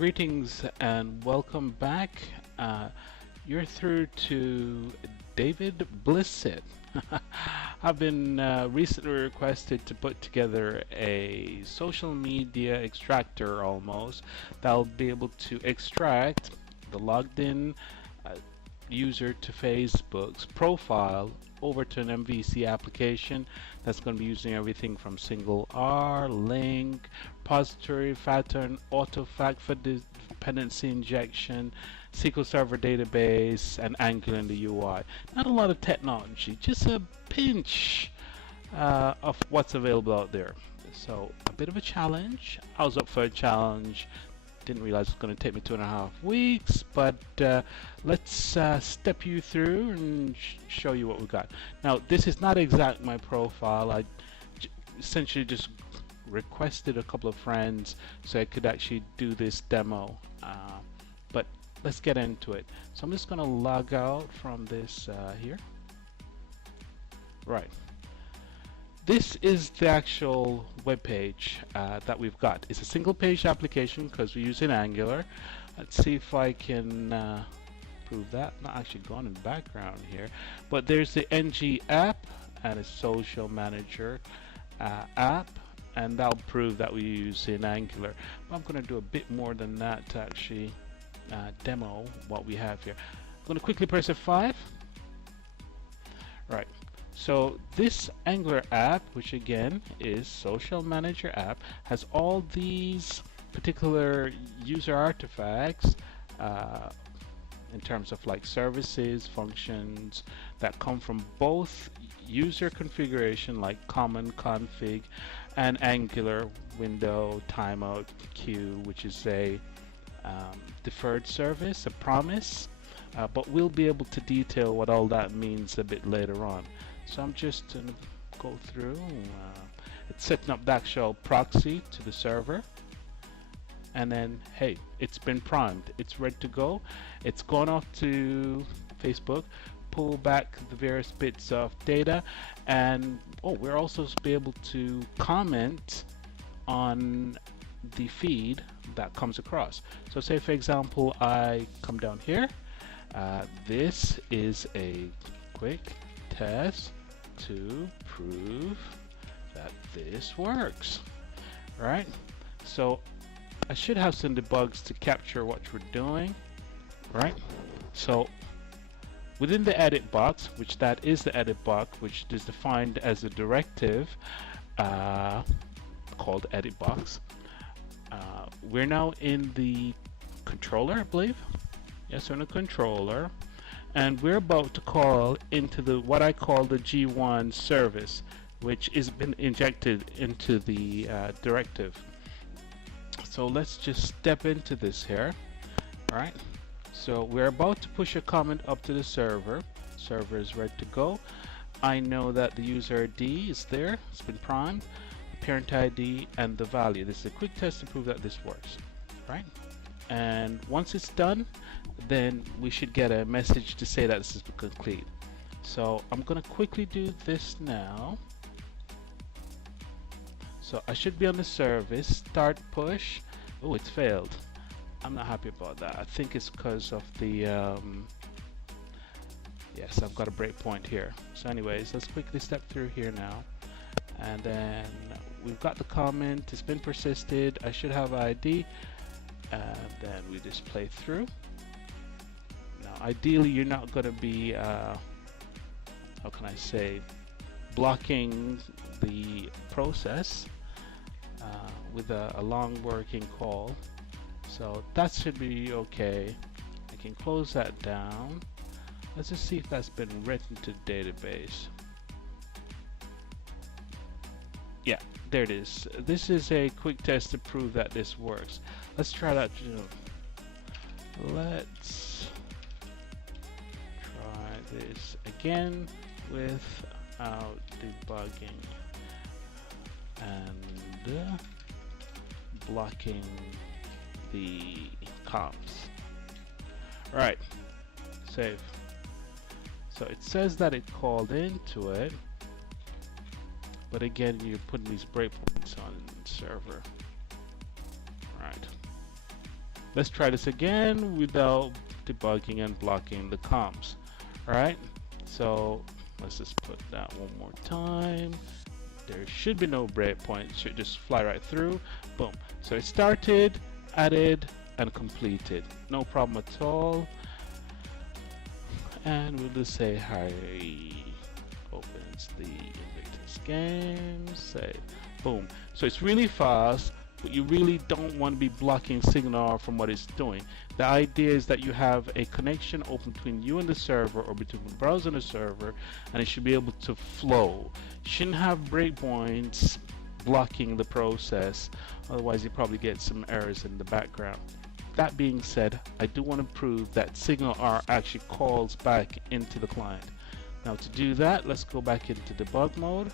Greetings and welcome back. You're through to David Blissett. I've been recently requested to put together a social media extractor almost that'll be able to extract the logged in user to Facebook's profile over to an MVC application that's going to be using everything from SignalR, Linq, repository, pattern, Autofac for dependency injection, SQL Server database, and Angular in the UI. Not a lot of technology, just a pinch of what's available out there. So a bit of a challenge. I was up for a challenge. Didn't realize it was going to take me 2.5 weeks, but let's step you through and show you what we got. Now, this is not exactly my profile. I essentially just requested a couple of friends so I could actually do this demo. But let's get into it. So I'm just going to log out from this here. Right. This is the actual web page that we've got. It's a single page application because we're using Angular. Let's see if I can prove that. Not actually going in the background here, but there's the NG app and a social manager app, and that'll prove that we use in Angular. But I'm going to do a bit more than that to actually demo what we have here. I'm going to quickly press F5. Right. So this Angular app, which again is Social Manager app, has all these particular user artifacts in terms of like services, functions that come from both user configuration like common config and Angular window timeout queue, which is a deferred service, a promise, but we'll be able to detail what all that means a bit later on. So I'm just going to go through. It's setting up the actual proxy to the server. And then, hey, it's been primed. It's ready to go. It's gone off to Facebook, pull back the various bits of data. And, oh, we're also be able to comment on the feed that comes across. So say, for example, I come down here. This is a quick test to prove that this works. Right? So I should have some debugs to capture what we're doing. Right? So within the edit box, which that is the edit box, which is defined as a directive called edit box, we're now in the controller, I believe. Yes, we're in the controller. And we're about to call into the what I call the G1 service, which is been injected into the directive. So let's just step into this here. All right. So we're about to push a comment up to the server. Server is ready to go. I know that the user ID is there. It's been primed. Parent ID and the value. This is a quick test to prove that this works. Right. And once it's done, then we should get a message to say that this is complete. So I'm going to quickly do this now. So I should be on the service, start push. Oh, it's failed. I'm not happy about that. I think it's because of the yes, I've got a breakpoint here. So anyways, let's quickly step through here now. And then we've got the comment, it's been persisted. I should have ID. And then we just play through. Now, ideally, you're not going to be, how can I say, blocking the process with a long working call. So that should be okay. I can close that down. Let's just see if that's been written to the database. Yeah, there it is. This is a quick test to prove that this works. Let's try that. Let's try this again without debugging and blocking the comps. Right, save. So it says that it called into it, but again, you're putting these breakpoints on the server. Right. Let's try this again without debugging and blocking the comms. Alright, so let's just put that one more time. There should be no breakpoint, it should just fly right through. Boom. So it started, added, and completed. No problem at all. And we'll just say hi. Opens the Invictus game, say boom. So it's really fast, but you really don't want to be blocking SignalR from what it's doing. The idea is that you have a connection open between you and the server, or between the browser and the server, and it should be able to flow. You shouldn't have breakpoints blocking the process, otherwise you probably get some errors in the background. That being said, I do want to prove that SignalR actually calls back into the client. Now to do that, let's go back into debug mode.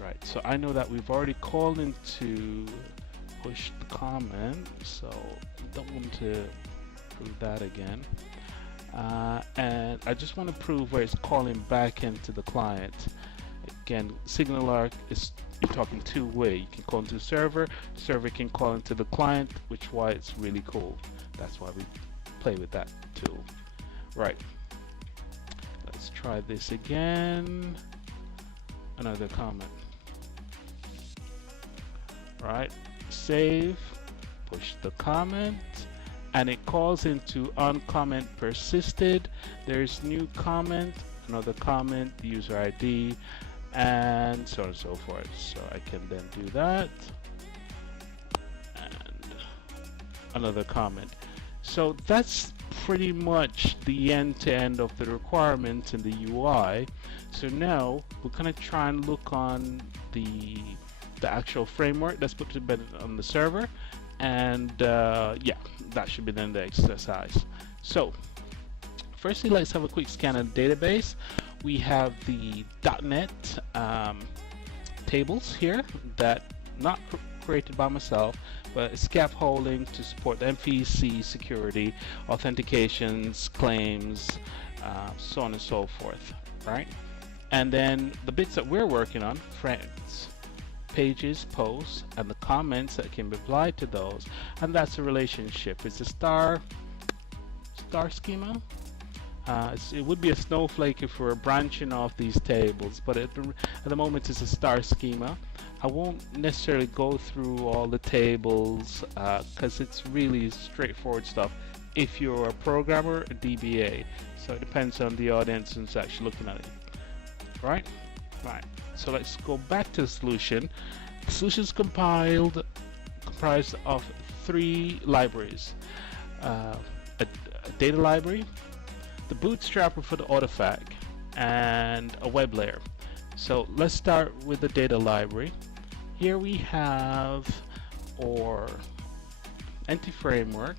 Right, so I know that we've already called into push the comment, so don't want to prove that again. And I just want to prove where it's calling back into the client. Again, SignalR is, you're talking two-way. You can call into the server can call into the client, which is why it's really cool. That's why we play with that tool. Right. Let's try this again. Another comment. Right. Save. Push the comment. And it calls into onComment persisted. There's new comment, another comment, user ID, and so on and so forth. So I can then do that. And another comment. So that's pretty much the end-to-end of the requirements in the UI. So now we're going to try and look on the actual framework that's put to bed on the server, and yeah, that should be then the exercise. So firstly, let's have a quick scan of the database. We have the .NET tables here that not created by myself, but scaffolding to support the MVC security, authentications, claims, so on and so forth, right? And then the bits that we're working on, friends, pages, posts, and the comments that can be applied to those, and that's a relationship. It's a star schema. It would be a snowflake if we were branching off these tables, but at the moment it's a star schema. I won't necessarily go through all the tables because it's really straightforward stuff if you're a programmer, a DBA. So it depends on the audience who's actually looking at it. Right? So let's go back to the solution. The solution is comprised of 3 libraries. A data library, the bootstrapper for the Autofac, and a web layer. So let's start with the data library. Here we have our entity framework,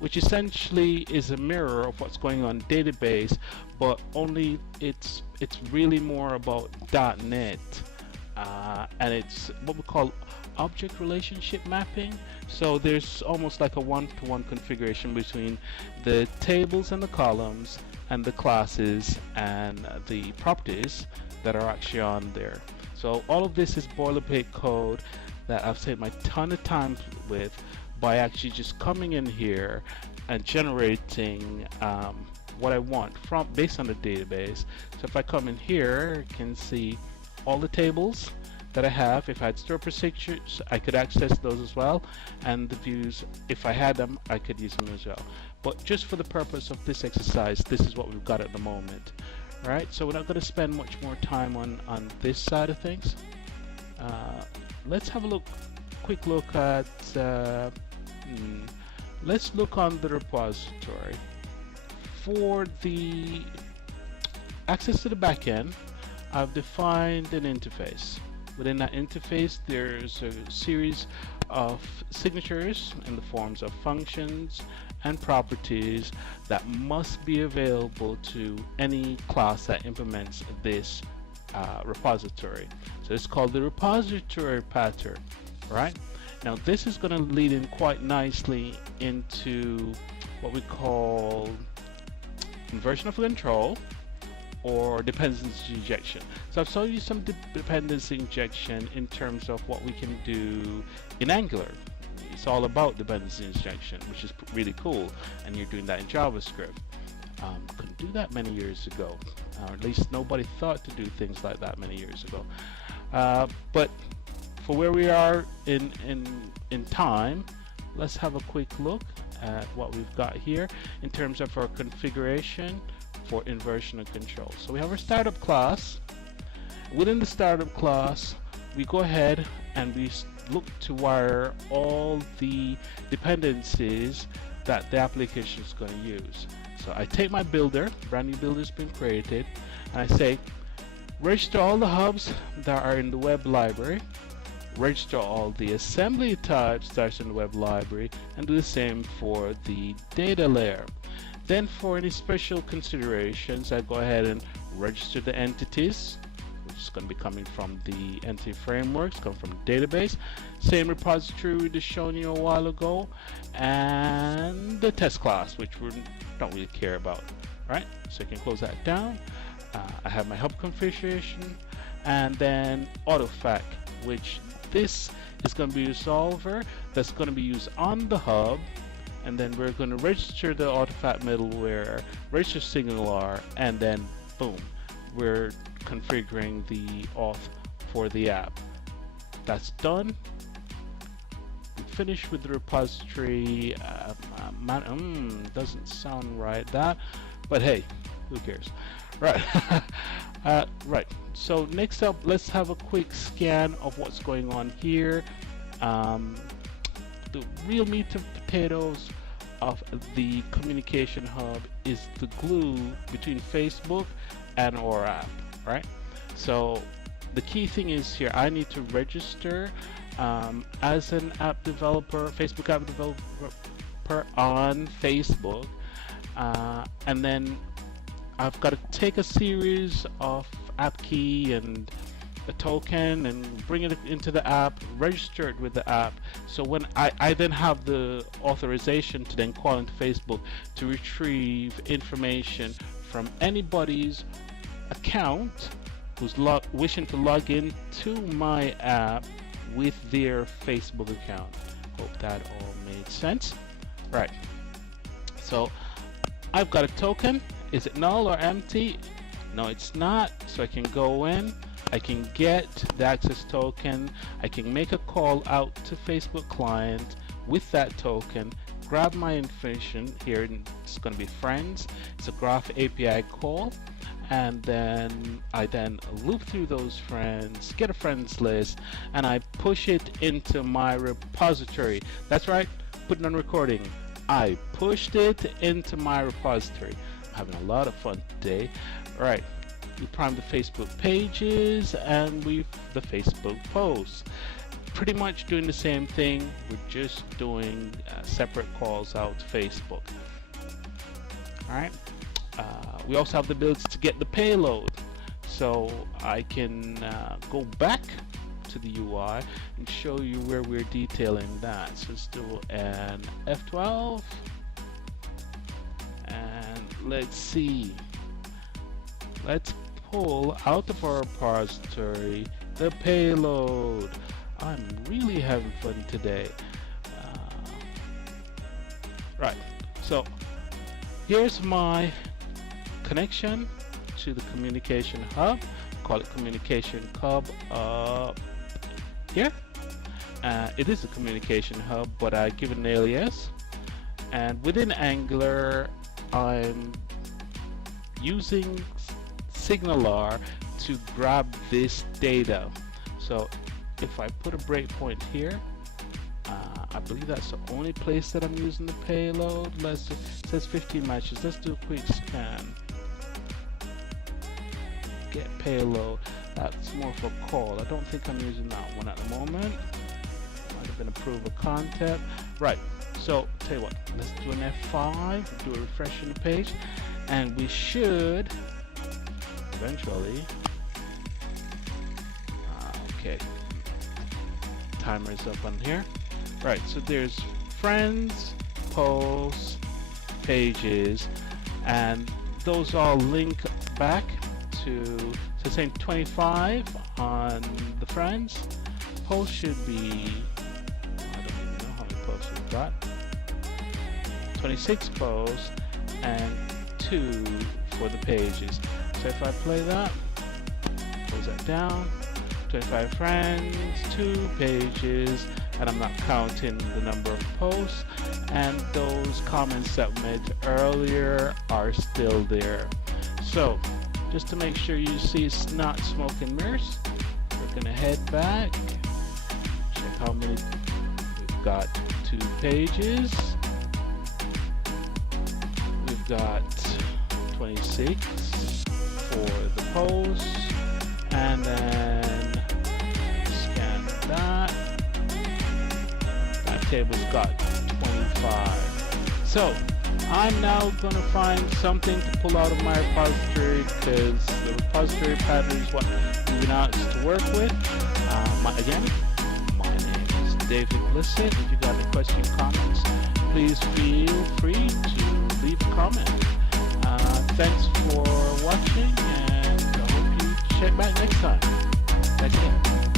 which essentially is a mirror of what's going on in database, but only it's really more about .NET, and it's what we call object relationship mapping. So there's almost like a one-to-one configuration between the tables and the columns and the classes and the properties that are actually on there. So all of this is boilerplate code that I've spent my ton of time with by actually just coming in here and generating what I want from based on the database. So if I come in here, you can see all the tables that I have. If I had store procedures, I could access those as well, and the views, if I had them, I could use them as well. But just for the purpose of this exercise, this is what we've got at the moment. All right, so we're not going to spend much more time on this side of things. Let's have a quick look at let's look on the repository. For the access to the backend, I've defined an interface. Within that interface, there's a series of signatures in the forms of functions and properties that must be available to any class that implements this repository. So it's called the repository pattern, right? Now this is going to lead in quite nicely into what we call inversion of control or dependency injection. So I've shown you some dependency injection in terms of what we can do in Angular. it's all about dependency injection, which is really cool, and you're doing that in JavaScript. Couldn't do that many years ago, or at least nobody thought to do things like that many years ago. But for where we are in time, let's have a quick look at what we've got here in terms of our configuration for inversion and control. So we have our startup class. Within the startup class, we go ahead and we look to wire all the dependencies that the application is going to use. So I take my builder, brand new builder has been created, and I say register all the hubs that are in the web library, register all the assembly types that's in the web library, and do the same for the data layer. Then for any special considerations, I go ahead and register the entities, which is going to be coming from the entity frameworks, come from the database. Same repository we just shown you a while ago, and the test class, which we don't really care about. Right? So I can close that down. I have my hub configuration, and then Autofac, which this is going to be a solver that's going to be used on the hub, and then we're going to register the Autofac middleware, register SignalR, and then boom, we're configuring the auth for the app. That's done. We finish with the repository. Doesn't sound right, that, but hey, who cares? Right. Right. So next up, let's have a quick scan of what's going on here. The real meat and potatoes of the communication hub is the glue between Facebook and our app, right? So the key thing is here, I need to register as an app developer, Facebook app developer on Facebook, and then I've got to take a series of app key and a token and bring it into the app, register it with the app. So when I then have the authorization to then call into Facebook to retrieve information from anybody's account who's wishing to log in to my app with their Facebook account. Hope that all made sense. Right. So I've got a token. Is it null or empty? No, it's not. So I can go in, I can get the access token, I can make a call out to Facebook client with that token, grab my information here, it's going to be friends, it's a graph API call, and then I then loop through those friends, get a friends list, and I push it into my repository. That's right, putting on recording. I pushed it into my repository. I'm having a lot of fun today. Right, we prime the Facebook pages and the Facebook posts. Pretty much doing the same thing, we're just doing separate calls out to Facebook. Alright, we also have the ability to get the payload, so I can go back to the UI and show you where we're detailing that. So let's do an F12 and let's see, let's pull out of our repository the payload. I'm really having fun today. Right, so here's my connection to the communication hub. Call it communication hub here. It is a communication hub, but I give it an alias, and within Angular I'm using SignalR to grab this data. So if I put a breakpoint here, I believe that's the only place that I'm using the payload. It says 15 matches. Let's do a quick scan. Get payload. That's more for a call. I don't think I'm using that one at the moment. Might have been a proof of concept. Right. So tell you what. Let's do an F5. Do a refresh on the page, and we should eventually. Okay. Timer is up on here. Right, so there's friends, posts, pages, and those all link back to, so saying 25 on the friends. Post should be, I don't even know how many got 26 posts and 2 for the pages. So if I play that, close that down, 25 friends, 2 pages, and I'm not counting the number of posts, and those comments that we made earlier are still there. So just to make sure you see it's not smoke and mirrors, we're gonna head back, check how many we've got. 2 pages, we've got 26 for the post, and then scan that. That table's got 25. So I'm now going to find something to pull out of my repository, because the repository pattern is what you're not to work with. Again, my name is David Blissett. If you got any questions, comments, please feel free to leave a comment. Thanks for watching, and I hope you check back next time. Thanks again.